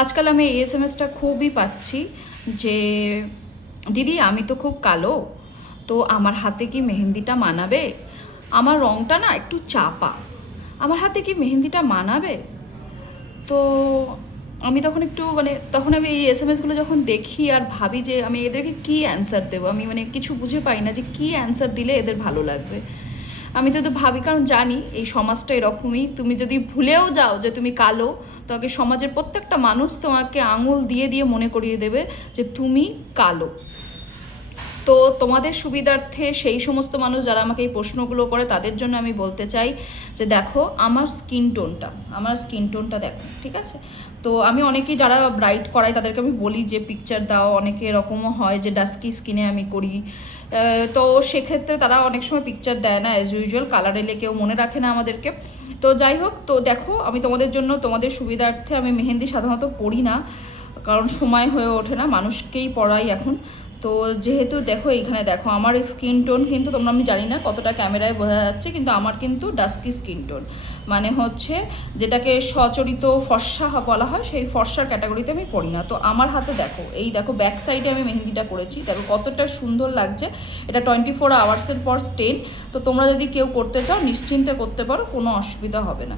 আজকাল আমি এই এসএমএসটা খুবই পাচ্ছি যে দিদি আমি তো খুব কালো, তো আমার হাতে কি মেহেন্দিটা মানাবে? আমার রঙটা না একটু চাপা, আমার হাতে কি মেহেন্দিটা মানাবে? তো আমি তখন একটু তখন আমি এই এসএমএসগুলো যখন দেখি আর ভাবি যে আমি এদেরকে কী অ্যান্সার দেবো, আমি কিছু বুঝে পাই না যে কী অ্যান্সার দিলে এদের ভালো লাগবে। আমি তো ভাবি, কারণ জানি এই সমাজটা এরকমই, তুমি যদি ভুলেও যাও যে তুমি কালো, তোমাকে সমাজের প্রত্যেকটা মানুষ তোমাকে আঙুল দিয়ে দিয়ে মনে করিয়ে দেবে যে তুমি কালো। তো তোমাদের সুবিধার্থে সেই সমস্ত মানুষ যারা আমাকে এই প্রশ্নগুলো করে তাদের জন্য আমি বলতে চাই যে দেখো আমার স্কিন টোনটা দেখো, ঠিক আছে? তো আমি অনেকেই যারা ব্রাইট করাই তাদেরকে আমি বলি যে পিকচার দাও, অনেকে এরকমও হয় যে ডাস্কি স্কিনে আমি করি, তো সেক্ষেত্রে তারা অনেক সময় পিকচার দেয় না, অ্যাজ ইউজুয়াল কালার এলে কেউ মনে রাখে না আমাদেরকে। তো যাই হোক, তো দেখো আমি তোমাদের জন্য তোমাদের সুবিধার্থে আমি মেহেন্দি সাধারণত পড়ি না, কারণ সময় হয়ে ওঠে না, মানুষকেই পড়াই এখন। তো যেহেতু দেখো এইখানে দেখো আমার স্কিন টোন কিন্তু তোমরা, আমি জানি না কতটা ক্যামেরায় বোঝা যাচ্ছে, কিন্তু আমার কিন্তু ডাস্কি স্কিন টোন, মানে হচ্ছে যেটাকে সচরিত ফর্সা বলা হয়, সেই ফর্সার ক্যাটাগরিতে আমি পড়ি না। তো আমার হাতে দেখো, এই দেখো ব্যাক সাইডে আমি মেহেন্দিটা করেছি, দেখো কতটা সুন্দর লাগছে। এটা 24 আওয়ার্সের পর স্টেন। তো তোমরা যদি কেউ করতে চাও নিশ্চিন্তে করতে পারো, কোনো অসুবিধা হবে না।